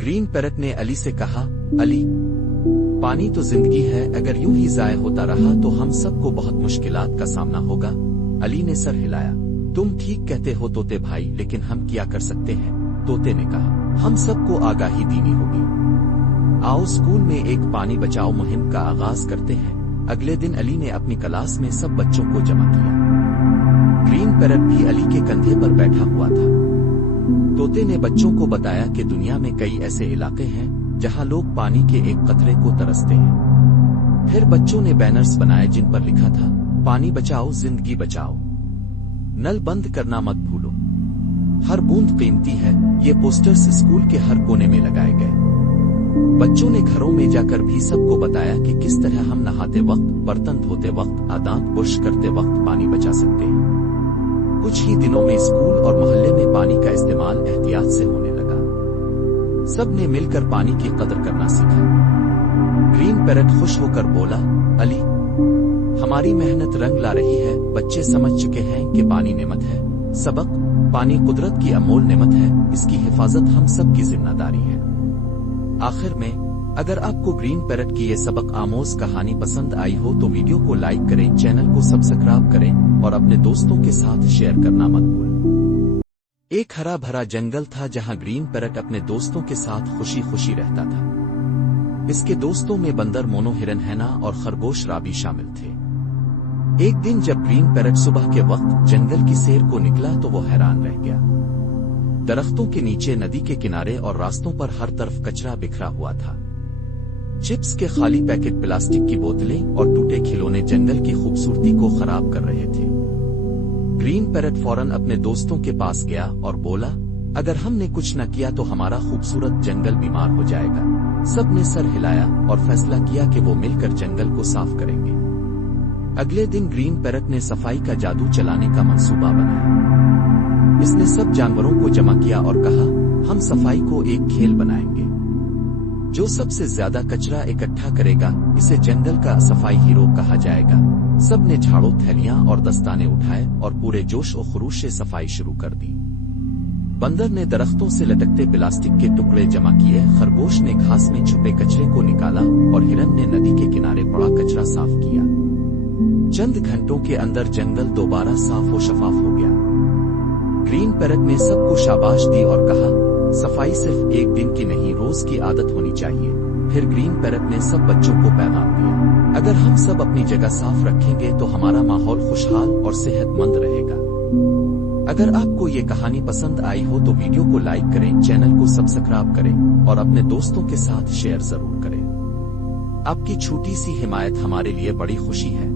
Green parrot ने अली से कहा, अली, पानी तो जिंदगी है, अगर यूं ही जाया होता रहा तो हम सबको बहुत मुश्किलात का सामना होगा। अली ने सर हिलाया। तुम ठीक कहते हो तोते भाई, लेकिन हम क्या कर सकते हैं? तोते ने कहा, हम सबको आगाही देनी होगी। आओ स्कूल में एक पानी बचाओ मुहिम का आगाज करते हैं। अगले दिन अली ने अपनी क्लास में सब बच्चों को जमा किया। ग्रीन पैरट भी अली के कंधे पर बैठा हुआ था। तोते ने बच्चों को बताया कि दुनिया में कई ऐसे इलाके हैं जहां लोग पानी के एक कतरे को तरसते हैं। फिर बच्चों ने बैनर्स बनाए जिन पर लिखा था, पानी बचाओ जिंदगी बचाओ, नल बंद करना मत भूलो, हर बूंद कीमती है। ये पोस्टर्स स्कूल के हर कोने में लगाए गए। बच्चों ने घरों में जाकर भी सबको बताया कि किस तरह हम नहाते वक्त, बर्तन धोते वक्त, दांत ब्रश करते वक्त पानी बचा सकते हैं। कुछ ही दिनों में स्कूल और मोहल्ले में पानी का इस्तेमाल एहतियात से होने लगा। सब ने मिलकर पानी की कदर करना सीखा। ग्रीन पैरट खुश होकर बोला, अली, हमारी मेहनत रंग ला रही है। बच्चे समझ चुके हैं कि पानी नेमत है। सबक, पानी कुदरत की अनमोल नेमत है, इसकी हिफाजत हम सब की जिम्मेदारी है। आखिर में, अगर आपको ग्रीन पैरट की ये सबक आमोज कहानी पसंद आई हो तो वीडियो को लाइक करें, चैनल को सब्सक्राइब करें और अपने दोस्तों के साथ शेयर करना मत भूलें। एक हरा भरा जंगल था जहां ग्रीन पैरट अपने दोस्तों के साथ खुशी खुशी रहता था। इसके दोस्तों में बंदर मोनो, हिरन हैना और खरगोश राबी शामिल थे। एक दिन जब ग्रीन पैरट सुबह के वक्त जंगल की सैर को निकला तो वो हैरान रह गया। दरख्तों के नीचे, नदी के किनारे और रास्तों पर हर तरफ कचरा बिखरा हुआ था। चिप्स के खाली पैकेट, प्लास्टिक की बोतलें और टूटे खिलौने जंगल की खूबसूरती को खराब कर रहे थे। ग्रीन पैरट फौरन अपने दोस्तों के पास गया और बोला, अगर हमने कुछ न किया तो हमारा खूबसूरत जंगल बीमार हो जाएगा। सब ने सर हिलाया और फैसला किया कि वो मिलकर जंगल को साफ करेंगे। अगले दिन ग्रीन पैरट ने सफाई का जादू चलाने का मंसूबा बनाया। इसने सब जानवरों को जमा किया और कहा, हम सफाई को एक खेल बनाएंगे। जो सबसे ज्यादा कचरा इकट्ठा करेगा, इसे जंगल का सफाई हीरो कहा जाएगा। सब ने झाड़ू, थैलियां और दस्ताने उठाए और पूरे जोश और खरूश से सफाई शुरू कर दी। बंदर ने दरख्तों से लटकते प्लास्टिक के टुकड़े जमा किए, खरगोश ने घास में छुपे कचरे को निकाला और हिरन ने नदी के किनारे पड़ा कचरा साफ किया। चंद घंटों के अंदर जंगल दोबारा साफ और शफाफ हो गया। ग्रीन पैरट ने सबको शाबाश दी और कहा, सफाई सिर्फ एक दिन की नहीं, रोज की आदत होनी चाहिए। फिर ग्रीन पैरट ने सब बच्चों को पैगाम दिया, अगर हम सब अपनी जगह साफ रखेंगे तो हमारा माहौल खुशहाल और सेहतमंद रहेगा। अगर आपको ये कहानी पसंद आई हो तो वीडियो को लाइक करें, चैनल को सब्सक्राइब करें और अपने दोस्तों के साथ शेयर जरूर करें। आपकी छोटी सी हिमायत हमारे लिए बड़ी खुशी है।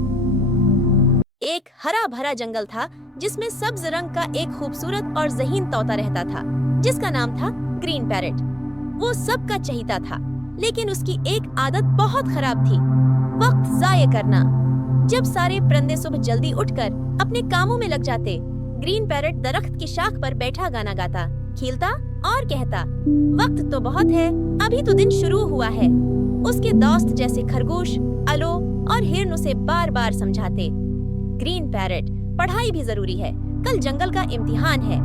एक हरा भरा जंगल था जिसमें सब्ज रंग का एक खूबसूरत और ज़हीन तोता रहता था जिसका नाम था ग्रीन पैरट। वो सबका चहीता था, लेकिन उसकी एक आदत बहुत खराब थी, वक्त जाया करना। जब सारे परिंदे सुबह जल्दी उठकर अपने कामों में लग जाते, ग्रीन पैरट दरख्त की शाख पर बैठा गाना गाता, खिलता और कहता, वक्त तो बहुत है, अभी तो दिन शुरू हुआ है। उसके दोस्त जैसे खरगोश, अलो और हिरन उसे बार बार समझाते, ग्रीन पैरट, पढ़ाई भी जरूरी है, कल जंगल का इम्तिहान है।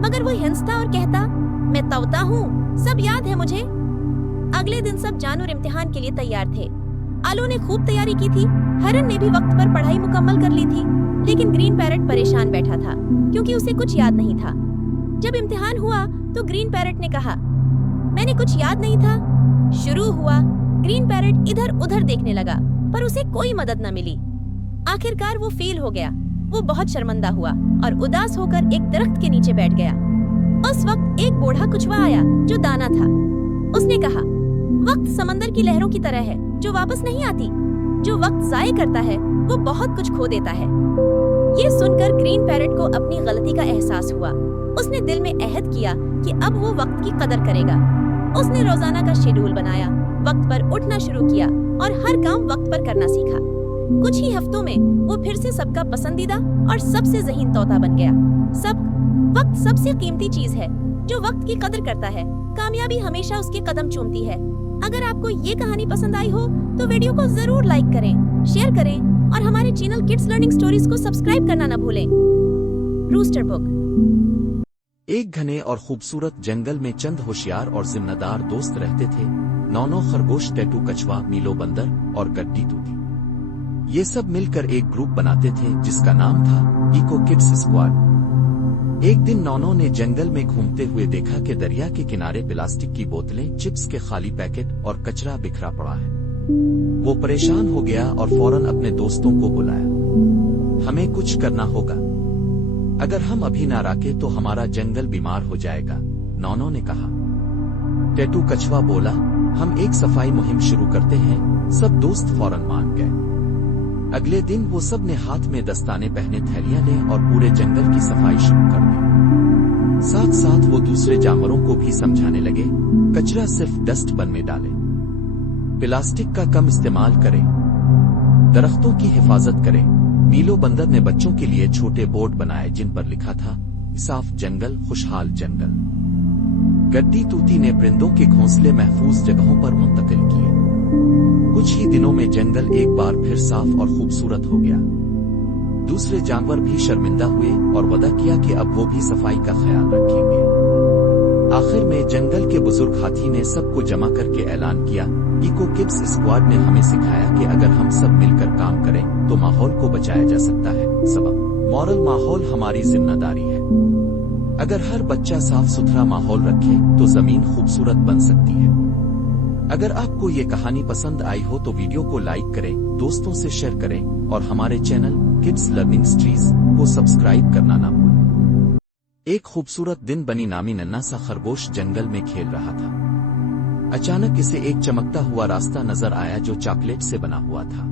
मगर वो हंसता और कहता, मैं तोता हूँ, सब याद है मुझे। अगले दिन सब जानवर इम्तिहान के लिए तैयार थे। आलू ने खूब तैयारी की थी, हिरन ने भी वक्त पर पढ़ाई मुकम्मल कर ली थी, लेकिन ग्रीन पैरट परेशान बैठा था क्योंकि उसे कुछ याद नहीं था। जब इम्तिहान हुआ तो ग्रीन पैरट ने कहा, मैंने कुछ याद नहीं था। शुरू हुआ। ग्रीन पैरट इधर उधर देखने लगा, पर उसे कोई मदद न मिली। आखिरकार वो फेल हो गया। वो बहुत शर्मिंदा हुआ और उदास होकर एक दरख्त के नीचे बैठ गया। उस वक्त एक बूढ़ा कछुआ आया जो दाना था। उसने कहा, वक्त समंदर की लहरों की तरह है जो वापस नहीं आती। जो वक्त जाया करता है वो बहुत कुछ खो देता है। ये सुनकर ग्रीन पैरट को अपनी गलती का एहसास हुआ। उसने दिल में अहद किया कि अब वो वक्त की कदर करेगा। उसने रोजाना का शेड्यूल बनाया, वक्त पर उठना शुरू किया और हर काम वक्त पर करना सीखा। कुछ ही हफ्तों में वो फिर से सबका पसंदीदा और सबसे ज़हीन तोता बन गया। वक्त सबसे कीमती चीज है। जो वक्त की कदर करता है, कामयाबी हमेशा उसके कदम चूमती है। अगर आपको ये कहानी पसंद आई हो तो वीडियो को जरूर लाइक करें, शेयर करें और हमारे चैनल किड्स लर्निंग स्टोरीज को सब्सक्राइब करना न भूलें। Rooster book. एक घने और खूबसूरत जंगल में चंद होशियार और जिम्मेदार दोस्त रहते थे। नौनो खरगोश, टेटू कछुआ, मीलो बंदर और गड्डी तूती। ये सब मिलकर एक ग्रुप बनाते थे जिसका नाम था इको किड्स स्क्वाड। एक दिन नौनो ने जंगल में घूमते हुए देखा कि दरिया के किनारे प्लास्टिक की बोतलें, चिप्स के खाली पैकेट और कचरा बिखरा पड़ा है। वो परेशान हो गया और फौरन अपने दोस्तों को बुलाया। हमें कुछ करना होगा, अगर हम अभी ना राके तो हमारा जंगल बीमार हो जाएगा, नौनो ने कहा। टेटू कछुआ बोला, हम एक सफाई मुहिम शुरू करते हैं। सब दोस्त फौरन मान गए। अगले दिन वो सब ने हाथ में दस्ताने पहने थैलियां ले और पूरे जंगल की सफाई शुरू कर दी। साथ साथ वो दूसरे जानवरों को भी समझाने लगे, कचरा सिर्फ डस्टबिन में डालें, प्लास्टिक का कम इस्तेमाल करें, दरख्तों की हिफाजत करें। मीलो बंदर ने बच्चों के लिए छोटे बोर्ड बनाए जिन पर लिखा था, साफ जंगल खुशहाल जंगल। गड्डी तूती ने परिंदों के घोंसले महफूज जगहों पर मुंतकिल किए। कुछ ही दिनों में जंगल एक बार फिर साफ और खूबसूरत हो गया। दूसरे जानवर भी शर्मिंदा हुए और वादा किया कि अब वो भी सफाई का ख्याल रखेंगे। आखिर में जंगल के बुजुर्ग हाथी ने सबको जमा करके ऐलान किया, इको किड्स स्क्वाड ने हमें सिखाया कि अगर हम सब मिलकर काम करें तो माहौल को बचाया जा सकता है। सबक मॉरल, माहौल हमारी जिम्मेदारी है। अगर हर बच्चा साफ सुथरा माहौल रखे तो जमीन खूबसूरत बन सकती है। अगर आपको ये कहानी पसंद आई हो तो वीडियो को लाइक करें, दोस्तों से शेयर करें और हमारे चैनल किड्स लर्निंग स्ट्रीज को सब्सक्राइब करना ना भूलें। एक खूबसूरत दिन बनी नामी नन्हा सा खरगोश जंगल में खेल रहा था। अचानक इसे एक चमकता हुआ रास्ता नजर आया जो चॉकलेट से बना हुआ था।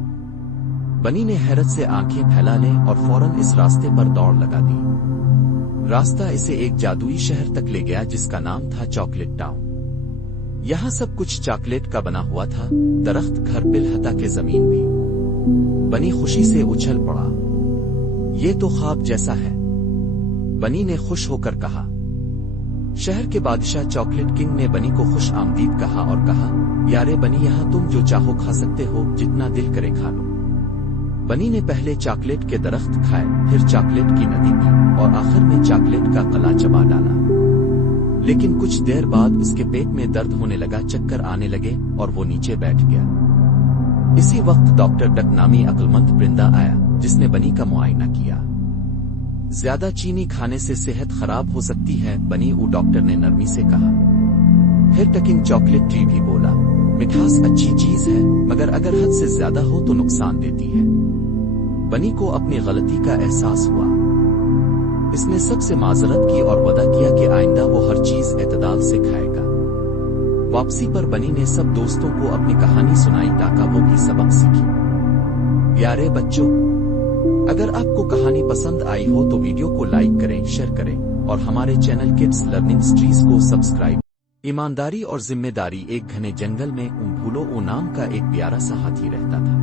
बनी ने हैरत से आंखें फैला ली और फौरन इस रास्ते पर दौड़ लगा दी। रास्ता इसे एक जादुई शहर तक ले गया जिसका नाम था चॉकलेट टाउन। यहाँ सब कुछ चॉकलेट का बना हुआ था, दरख्त, घर, बिल, हता के जमीन भी। बनी खुशी से उछल पड़ा, ये तो ख्वाब जैसा है, बनी ने खुश होकर कहा। शहर के बादशाह चॉकलेट किंग ने बनी को खुश आमदीद कहा और कहा, यारे बनी, यहाँ तुम जो चाहो खा सकते हो, जितना दिल करे खा लो। बनी ने पहले चॉकलेट के दरख्त खाए, फिर चॉकलेट की नदी पी और आखिर में चॉकलेट का कला चबा डाला। लेकिन कुछ देर बाद उसके पेट में दर्द होने लगा, चक्कर आने लगे और वो नीचे बैठ गया। इसी वक्त डॉक्टर डक नामी अक्लमंद परिंदा आया जिसने बनी का मुआयना किया। ज्यादा चीनी खाने से सेहत खराब हो सकती है, बनी, वो डॉक्टर ने नरमी से कहा। फिर टकिंग चॉकलेट ट्री भी बोला, मिठास अच्छी चीज है मगर अगर हद से ज्यादा हो तो नुकसान देती है। बनी को अपनी गलती का एहसास हुआ। इसने सबसे माजरत की और वादा किया कि आइंदा वो हर चीज एतदाल से खाएगा। वापसी पर बनी ने सब दोस्तों को अपनी कहानी सुनाई ताकि वो भी सबक सीखें। प्यारे बच्चों, अगर आपको कहानी पसंद आई हो तो वीडियो को लाइक करें, शेयर करें और हमारे चैनल किड्स लर्निंग स्ट्रीज को सब्सक्राइब। ईमानदारी और जिम्मेदारी। एक घने जंगल में भूलो ओ नाम का एक प्यारा सा हाथी रहता था।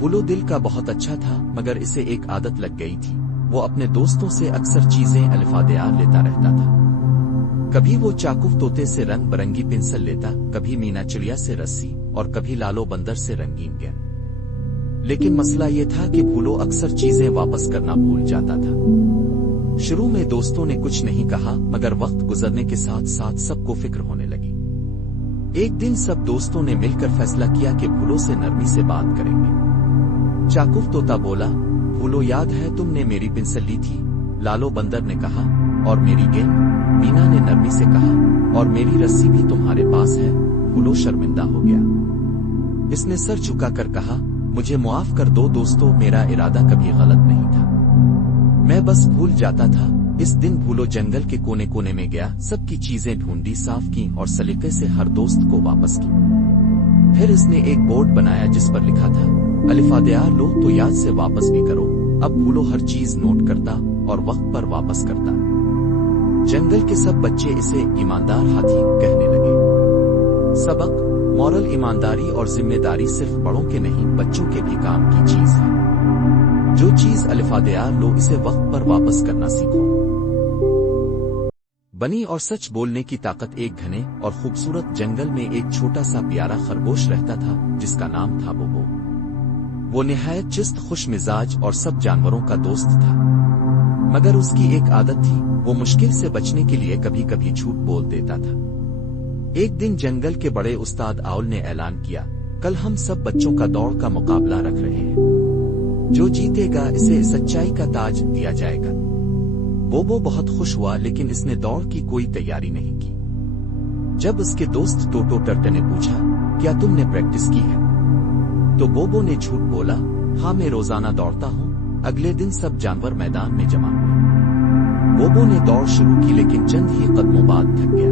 भूलो दिल का बहुत अच्छा था मगर इसे एक आदत लग गई थी। वो अपने दोस्तों से अक्सर चीजें अल्फादेयार लेता रहता था। कभी वो चाकू तोते से रंग बरंगी पेंसिल लेता, कभी मीना चिड़िया से रस्सी और कभी लालो बंदर से रंगीन गेंद। लेकिन मसला ये था कि भूलो अक्सर चीजें वापस करना भूल जाता था। शुरू में दोस्तों ने कुछ नहीं कहा मगर वक्त गुजरने के साथ साथ सबको फिक्र होने लगी। एक दिन सब दोस्तों ने मिलकर फैसला किया कि भूलो से नरमी से बात करेंगे। चाकू तोता बोला, भूलो, याद है तुमने मेरी पेंसिल ली थी? लालो बंदर ने कहा, और मेरी गेंद? मीना ने नरमी से कहा, और मेरी रस्सी भी तुम्हारे पास है? भूलो शर्मिंदा हो गया। इसने सर झुकाकर कहा, मुझे मुआफ कर दो दोस्तों, मेरा इरादा कभी गलत नहीं था, मैं बस भूल जाता था। इस दिन भूलो जंगल के कोने कोने में गया, सबकी चीजें ढूंढी, साफ की और सलीके से हर दोस्त को वापस की। फिर इसने एक बोर्ड बनाया जिस पर लिखा था, अल्फादेयार लो तो याद से वापस भी करो। अब भूलो हर चीज नोट करता और वक्त पर वापस करता। जंगल के सब बच्चे इसे ईमानदार हाथी कहने लगे। सबक, मॉरल, ईमानदारी और जिम्मेदारी सिर्फ बड़ों के नहीं, बच्चों के भी काम की चीज है। जो चीज अल्फादेयार लो, इसे वक्त पर वापस करना सीखो। बनी और सच बोलने की ताकत। एक घने और खूबसूरत जंगल में एक छोटा सा प्यारा खरगोश रहता था जिसका नाम था बोबो। वो निहायत चुस्त खुश मिजाज और सब जानवरों का दोस्त था, मगर उसकी एक आदत थी, वो मुश्किल से बचने के लिए कभी कभी झूठ बोल देता था। एक दिन जंगल के बड़े उस्ताद आउल ने ऐलान किया, कल हम सब बच्चों का दौड़ का मुकाबला रख रहे हैं, जो जीतेगा इसे सच्चाई का ताज दिया जाएगा। बोबो बहुत खुश हुआ, लेकिन इसने दौड़ की कोई तैयारी नहीं की। जब उसके दोस्त टोटो टर्टे ने पूछा, क्या तुमने प्रैक्टिस की है, तो बोबो ने झूठ बोला, हाँ मैं रोजाना दौड़ता हूँ। अगले दिन सब जानवर मैदान में जमा हुए। बोबो ने दौड़ शुरू की, लेकिन चंद ही कदमों बाद थक गया।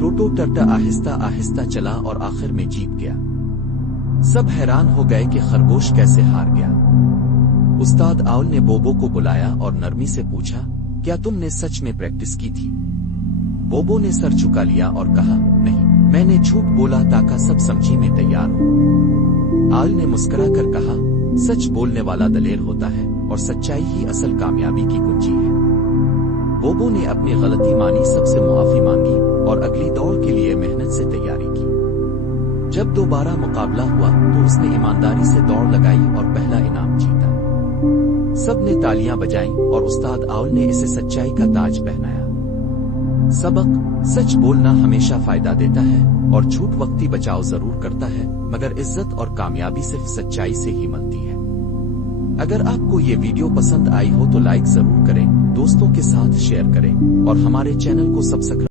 टोटो टर्टा आहिस्ता आहिस्ता चला और आखिर में जीत गया। सब हैरान हो गए कि खरगोश कैसे हार गया। उस्ताद आउल ने बोबो को बुलाया और नरमी से पूछा, क्या तुमने सच में प्रैक्टिस की थी? बोबो ने सर झुका लिया और कहा, नहीं, मैंने झूठ बोला ताकि सब समझी में तैयार हो। आउल ने मुस्कुरा कर कहा, सच बोलने वाला दलेर होता है और सच्चाई ही असल कामयाबी की कुंजी है। बोबो ने अपनी गलती मानी, सबसे मुआफी मांगी और अगली दौड़ के लिए मेहनत से तैयारी की। जब दोबारा मुकाबला हुआ तो उसने ईमानदारी से दौड़ लगाई और पहला इनाम जीता। सब ने तालियां बजाईं और उस्ताद आउल ने इसे सच्चाई का ताज पहनाया। सबक: सच बोलना हमेशा फायदा देता है और झूठ वक्ती बचाव जरूर करता है, मगर इज्जत और कामयाबी सिर्फ सच्चाई से ही मिलती है। अगर आपको ये वीडियो पसंद आई हो तो लाइक जरूर करें, दोस्तों के साथ शेयर करें और हमारे चैनल को सब्सक्राइब